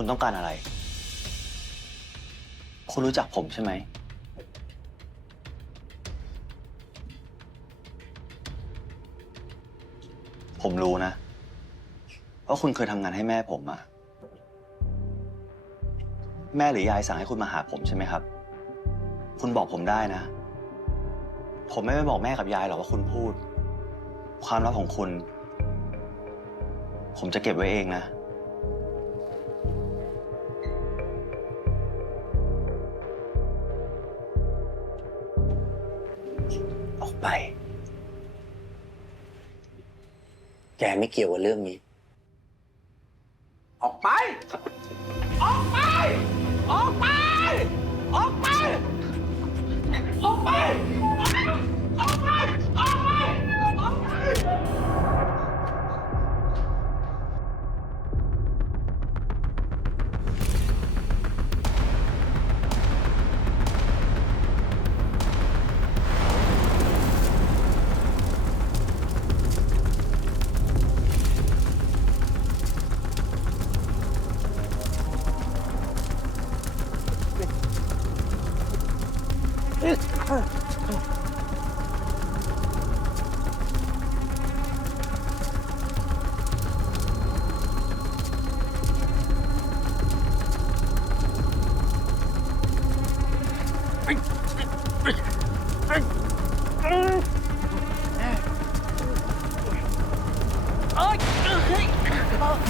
คุณต้องการอะไร คุณรู้จักผมใช่ไหม ผมรู้นะว่าคุณเคยทำงานให้แม่ผมอะแม่หรือยายสั่งให้คุณมาหาผมใช่ไหมครับ คุณบอกผมได้นะ ผมไม่ไปบอกแม่กับยายหรอกว่าคุณพูด ความลับของคุณ ผมจะเก็บไว้เองนะ ไป แกไม่เกี่ยวกับเรื่องนี้ ออกไป ออกไป ออกไป ออก Oh, her.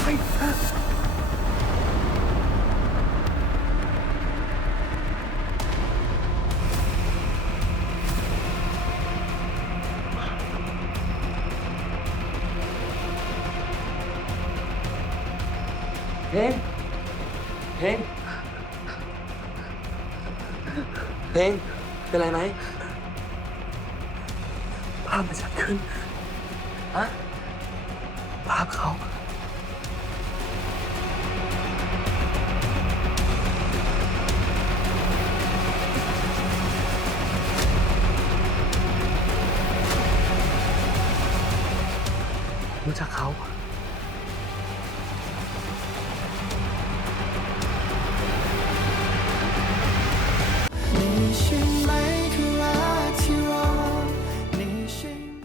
I... เพลงเพลงเพลงเป็นไรไหมภาพมันชัดขึ้น ฮะ ภาพเขา รู้จักเขา